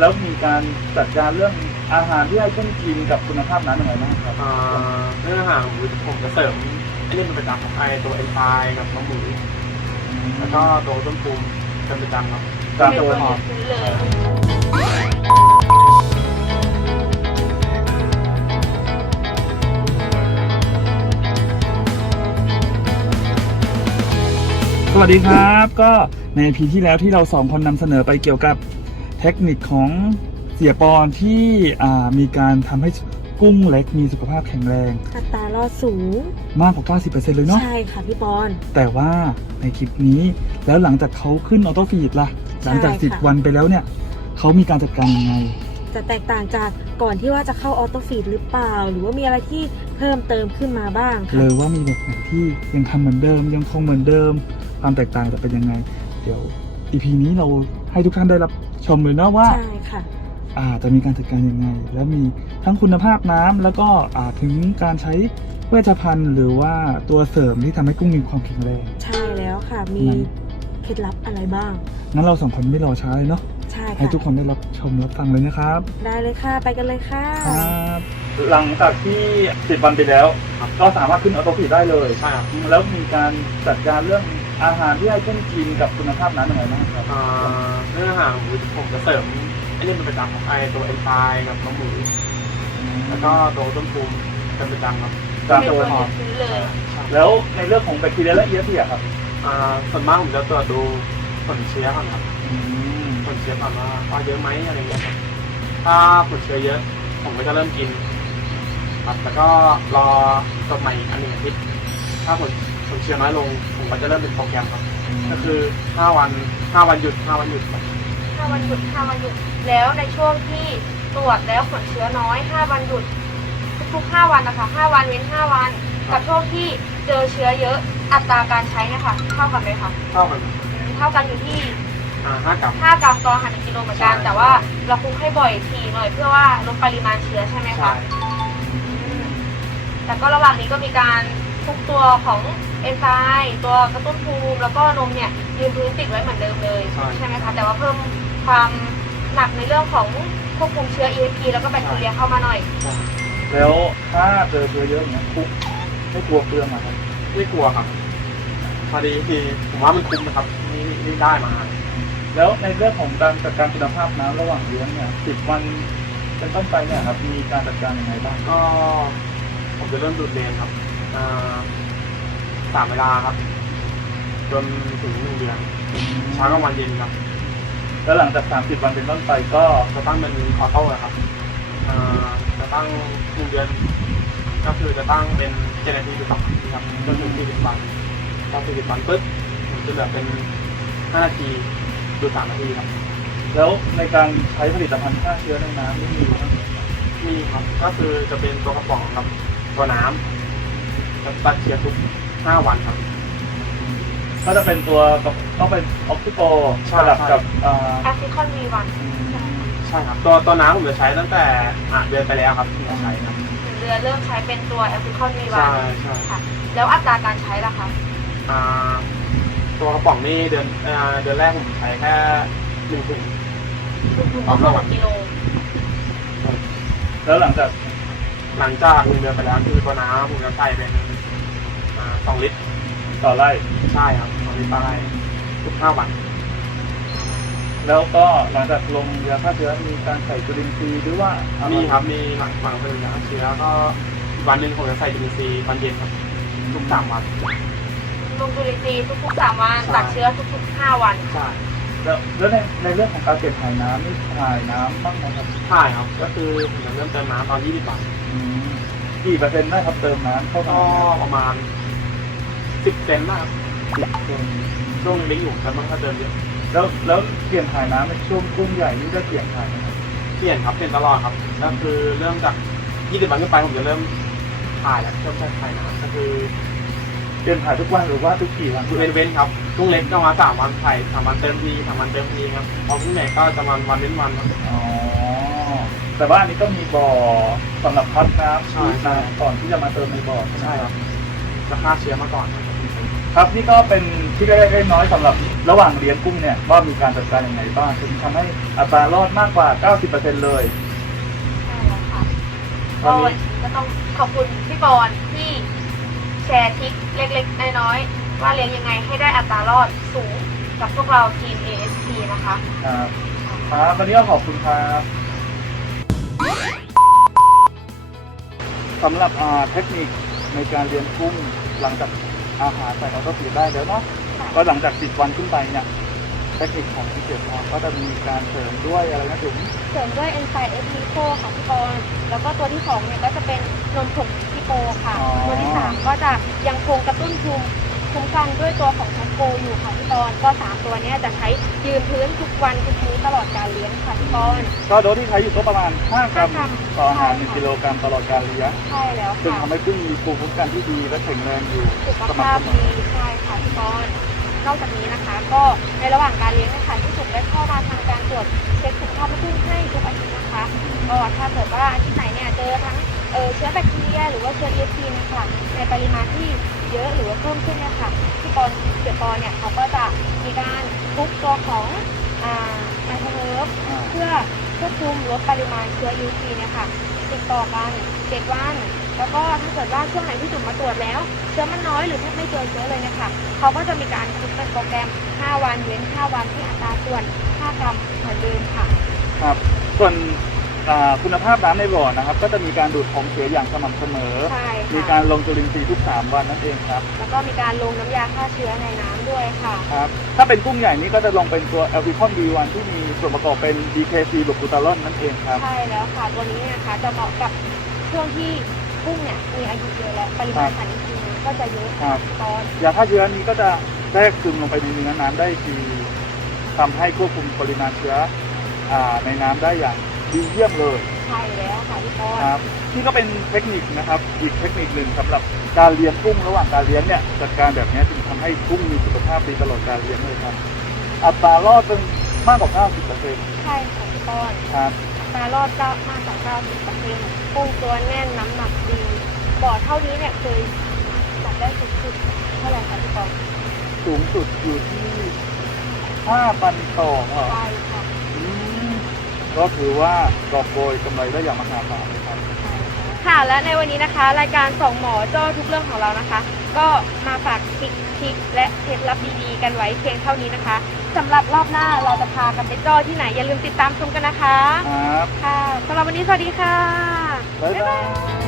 แล้วมีการจัดการเรื่องอาหารที่ให้กุ้งกินกับคุณภาพน้ำยังไงบ้างครับอ่าเรื่องอาหารผมจะเสริมไอ้นี่เป็นประจำครับไอตัวเอนไซม์กับน้ำหมูแล้วก็ตัวต้นปูมเป็นประจำครับตามตัวเป็นหอคมนซื้อเลยสวัสดีครับ ก็ในพีที่แล้วที่เราสองคนนำเสนอไปเกี่ยวกับ เทคนิคของเสียปอนที่อ่ามีการทำให้กุ้งเล็กมีสุขภาพแข็งแรง อัตรารอดสูง มากกว่า 90%เลยเนาะ ใช่ค่ะพี่ปอน แต่ว่าในคลิปนี้แล้วหลังจากเขาขึ้นออโต้ฟีดล่ะ หลังจากใช่ค่ะ 10 วันไปแล้วเนี่ยเขามีการจัดการยังไง จะแตกต่างจากก่อนที่ว่าจะเข้าออโต้ฟีดหรือเปล่า หรือว่ามีอะไรที่เพิ่มเติมขึ้นมาบ้างเลค่ะยว่ามีแบบไหนที่ยังทำเหมือนเดิม ยังคงเหมือนเดิม ความแตกต่างจะเป็นยังไง เดี๋ยว EP นี้เราให้ทุกท่านได้รับ ชมเลยนะว่า ใช่ค่ะอาจะมีการจัดการยังไง แล้วมีทั้งคุณภาพน้ำแล้วก็อาถึงการใช้เวชภัณฑ์ หรือว่าตัวเสริมที่ทำให้กุ้งมีความแข็งแรง ใช่แล้วค่ะ มีงั้น เคล็ดลับอะไรบ้าง งั้นเราสองคนไม่รอช้าเลยเนาะใช่ให้ค่ะ ทุกคนได้รับชมรับฟังเลยนะครับ ได้เลยค่ะ ไปกันเลยค่ะ ครับหลังจากที่สิบวันไปแล้ว ก็สามารถขึ้นออโต้ฟีดได้เลย ใช่ครับ แล้วมีการจัดการเรื่อง อาหารที่ให้กุ้งกินกับคุณภาพน้ำยังไงบ้างครับอ่าเรื่องอาหารผมจะเสริมไอ้นี่เป็นประจำครับไอตัวเอนไซม์กับน้ำหมูแล้วก็ตัวต้นปูมเป็นประจำครับตามเป็นตัวคนหอมซื้อเลยแล้วในเรื่องของแบคทีเรียและเอียดครับอ่าส่วนมากผมจะตรวจดูผลเชื้อก่อนครับอืมผลเชื้อก่อนว่าว่าเยอะไหมอะไรเงี้ยครับถ้าผลเชื้อเยอะ ผมก็จะเริ่มกินครับแล้วก็รอตรวจใหม่อีกอันหนึ่งอาทิตย์ถ้าผล ผลเชื้อน้อยลง ผมก็จะเริ่มเป็นโปรแกรมครับ ก็คือ 5 วัน 5 วันหยุด 5 วันหยุดครับห้าวันหยุดห้าวันหยุด แล้วในช่วงที่ตรวจแล้วผลเชื้อน้อยห้าวันหยุด ทุกๆห้าวันนะคะห้าวันเว้นห้าวัน กับช่วงที่เจอเชื้อเยอะอัตราการใช้เนี่ยค่ะเท่ากันไหมคะเท่ากันอืมเท่ากันอยู่ที่อ่าห้ากรัม5กรัมต่อหันกิโลเหมือนกันใช่ แต่ว่าเราคลุกให้บ่อยทีหน่อยเพื่อว่าลดปริมาณเชื้อใช่ไหมใช่คะอืมแต่ก็ระหว่างนี้ก็มีการ คลุกตัวของเอนไซม์ตัวกระตุ้นภูมิแล้วก็นมเนี่ยยืนพื้นติดไว้เหมือนเดิมเลยใช่ไหมคะแต่ว่าเพิ่มความหนักในเรื่องของควบคุมเชื้อ ESP แล้วก็แบคทีเรียเข้ามาหน่อยใช่แล้วถ้าเจอเชื้อเยอะอย่างเงี้ยคุกไม่กลัวเปลืองอะครับไม่กลัวครับพอดีคือผมว่ามันคุ้มนะครับนี่นี่ได้มา แล้วในเรื่องของการจัดการคุณภาพน้ำระหว่างเลี้ยงเนี่ยสิบวันเป็นต้นไปเนี่ยครับมีการจัดการยังไงบ้างก็ผมจะเริ่มดูดเลนครับอ่า สามเวลาครับ จนถึงหนึ่งเดือนเช้ากลางวันเย็นครับ แล้วหลังจากสามสิบวันเป็นต้นไปก็ จะตั้งเป็นออโต้นะครับอ่าจะตั้งหนึ่งเดือน ก็คือจะตั้งเป็นเจนนาทีหรือสองนาทีครับจนถึงสี่สิบวันพอสี่สิบวันปุ๊บผมจะเหลือเป็นห้านาทีดูสามนาทีครับ แล้วในการใช้ผลิตภัณฑ์ฆ่าเชื้อในน้ำนี่มีบ้างไหมครับมีครับ ก็คือจะเป็นตัวกระป๋องครับตัวน้ำ จะตัดเชื้อทุกห้าวันครับ ก็จะเป็นตัวกับต้องเป็นออกซิโกใช่สลับกับอ่า a f r i c o n V1 ใช่ครับ ตัวตัวน้ำผมจะใช้ตั้งแต่อะเดือนไปแล้วครับที่จะใช้ครับ เรือเริ่มใช้เป็นตัว a f r i c o n ใช่ V1 ใช่ ค่ะ แล้วอัตราการใช้ล่ะคะ อ่าตัวกระป๋องนี่เดือนอ่าเดือนแรกผมใช้แค่หนึ่งถุงทุกๆอ๋อก็หกกิโลแล้วหลังจากหลังจากหนึ่งเดือนไปแล้วคือตัวน้ำผมจะใส่เป็นอ่า สองลิตรต่อไร่ใช่ครับสองลิตรต่อไร่ทุกห้าวัน แล้วก็หลังจากลงยาฆ่าเชื้อมีการใส่จุลินทรีย์หรือว่าอะไมีครับมีหลังหลังเป็นยาฆ่าเชื้อก็อีกวันหนึ่งผมจะใส่จุลินทรีย์ตอนเย็นครับทุกสามวันลงจุลินทรีย์ทุกๆสามวันใช่ตัดเชื้อทุกๆห้าวัน ใช่แล้วแล้วในในเรื่องของการเก็บถ่ายน้ำนี่ถ่ายน้ำบ้างไหมครับใช่ครับ ก็คือผมจะเริ่มเติมน้ำตอน20บาท อืมกี่เปอร์เซ็นต์ได้ครับเติมน้ำเข้าไปก็ประมาณ 10เซนนะครับช่วงเล็กๆอยู่แต่มันก็เติมเยอะแล้วแล้วเปลี่ยนถ่ายน้ำในช่วงกุ้งใหญ่นี่ได้เปลี่ยนถ่ายไหมครับเปลี่ยนครับเปลี่ยนตลอดครับก็คือเริ่มจาก20วันขึ้นไปผมจะเริ่มถ่ายแล้วเริ่มใช้ถ่ายน้ำก็คือเปลี่ยนถ่ายทุกวันหรือว่าทุกกี่วันเว้นเว้นๆครับช่วงเล็กก็มาสามวันถ่ายสามวันเติมทีสามวันเติมทีครับพอพรุ่งไหนก็จะวันวันเว้นวันครับอ๋อแต่ว่าอันนี้ก็มีบ่อสำหรับพักน้ำใช่ฉีดน้ำก่อนที่จะมาเติมในบ่อใช่ไหมใช่ครับ จะฆ่าเชื้อมาก่อน ครับนี่ก็เป็นที่เล็กๆน้อยๆสำหรับระหว่างเลี้ยงกุ้งเนี่ยว่ามีการจัดการยังไงบ้างถึงทำให้อัตรารอดมากกว่า 90%เลยใช่แล้วค่ะตอนนี้ก็วันนี้ก็ต้องขอบคุณพี่ปอนที่แชร์ทริคเล็กๆ น้อยๆว่าเลี้ยงยังไงให้ได้อัตรารอดสูงกับพวกเราทีม ASP นะคะ ครับครับวันนี้ก็ขอบคุณครับสำหรับอ่าเทคนิค ในการเลี้ยงกุ้งหลังจากอาหารใส่ออโต้ฟีดได้แล้วเนาะก็หลังจาก10วันขึ้นไปเนี่ยเทคนิคของพี่เกียรติพรก็จะมีการเสริมด้วยอะไรนะจุ๋มเสริมด้วย Enzyme S m i c o ค่ะพี่ปอนแล้วก็ตัวที่สองเนี่ยก็จะเป็นนมผงพี่โปค่ะอ๋อตัวที่สามก็จะยังคงกระตุ้นภูมิ คุ้มกันด้วยตัวของแทสโกอยู่ค่ะพี่ปอนก็สามตัวเนี้ยจะใช้ยืนพื้นทุกวันทุกมื้อตลอดการเลี้ยงค่ะพี่ปอน ก็โดสที่ใช้อยู่ก็ประมาณ 5 กรัม ห้ากรัมต่ออาหาร ใช่ค่ะ 1 กิโลกรัมตลอดการเลี้ยงใช่แล้วซึ่งค่ะทำให้กุ้งมีภูมิคุ้มกันที่ดีและแข็งแรงอยู่สุขสม่ำภาพเสมดีอใช่ค่ะพี่ปอน นอกจากนี้นะคะ ก็ในระหว่างการเลี้ยงเนะคะที่สุดได้เข้ามาทำการตรวจเช็คสุขภาพลูกกุ้งให้ทุกอาทิตย์นะคะก็ถ้าเกิดว่าอาทิตย์ไหนเนี่ยเจอทั้งเออเชื้อแบคทีเรียหรือว่าเชื้อเอฟีนะคะในปริมาณที่ เยอะหรือว่าเพิ่มขึ้นเนะคะพี่ปอนเสียปอนเนี่ยเขาก็จะมีการทุกตัวของอ่าไมโครเลิฟอ่าเพื่อควบคุมลดปริมาณเชื้อ UC เนี่ยค่ะติดต่อกันเจ็ดวัน แล้วก็ถ้าเกิดว่าช่วงไหนที่จุ่มมาตรวจแล้ว เชื้อมันน้อยหรือแทบไม่เจอเชื้อเลยเนะคะเขาก็จะมีการคิดเป็นโปรแกรม 5 วันเว้น 5 วันที่อัตราส่วน5กรัมเหมือนเดิมค่ะ ครับ ส่วน อ่าคุณภาพน้ำในบ่อนะครับ ก็จะมีการดูดของเสียอย่างสม่ำเสมอ ใช่มีค่ะการลงจุลินทรีย์ทุก 3 วันนั่นเองครับแล้วก็มีการลงน้ำยาฆ่าเชื้อในน้ำด้วยค่ะ ครับ ถ้าเป็นกุ้งใหญ่นี้ก็จะลงเป็นตัว a l p i c o n B1 ที่มีส่วนประกอบเป็น DKC บวกกลูตาลอนนั่นเองครับ ใช่แล้วค่ะ ตัวนี้เนยนะคะจะเหมาะกับช่วงที่กุ้งเนี่ยมีอายุเยอะและปริมาณสารอินทรีย์ก็จะเยอะครับ ตอนยาฆ่าเชื้อนี้ก็จะแทรกซึมลงไปในเนื้อน้ำได้ดีทำให้ควบคุมปริมาณเชื้ออ่าในน้ำได้อย่าง ดีเยี่ยมเลย ใช่แล้วค่ะพี่ปอนครับนี่ก็เป็นเทคนิคนะครับอีกเทคนิคหนึ่งสำหรับการเลี้ยงกุ้งระหว่างการเลี้ยงเนี่ยจัดการแบบนี้จึงทำให้กุ้งมีสุขภาพดีตลอดการเลี้ยงเลยครับ อัตรารอดเป็นมากกว่า 90%ใช่ค่ะพี่ปอนครับอัตรารอดเก้ามากกว่า90เปอร์เซ็นต์กุ้งตัวแน่นน้ำหนักดีบ่อเท่านี้เนี่ยเคยจับได้สูงสุดเท่าไหร่คะพี่ปอนสูงสุดอยู่ที่5ตันต่อเหรอใช่ค่ะอืม ก็ถือว่ากอบโกยกำไรได้อย่างมหาศาลเลยครับ ค่ะและในวันนี้นะคะ รายการสองหมอเจ้าทุกเรื่องของเรานะคะ ก็มาฝากทริคทริคและเคล็ดลับดีๆกันไว้เพียงเท่านี้นะคะสำหรับรอบหน้าเราจะพากันไปจ้อที่ไหนอย่าลืมติดตามชมกันนะคะ ครับ ค่ะสำหรับวันนี้สวัสดีค่ะ บ๊ายบาย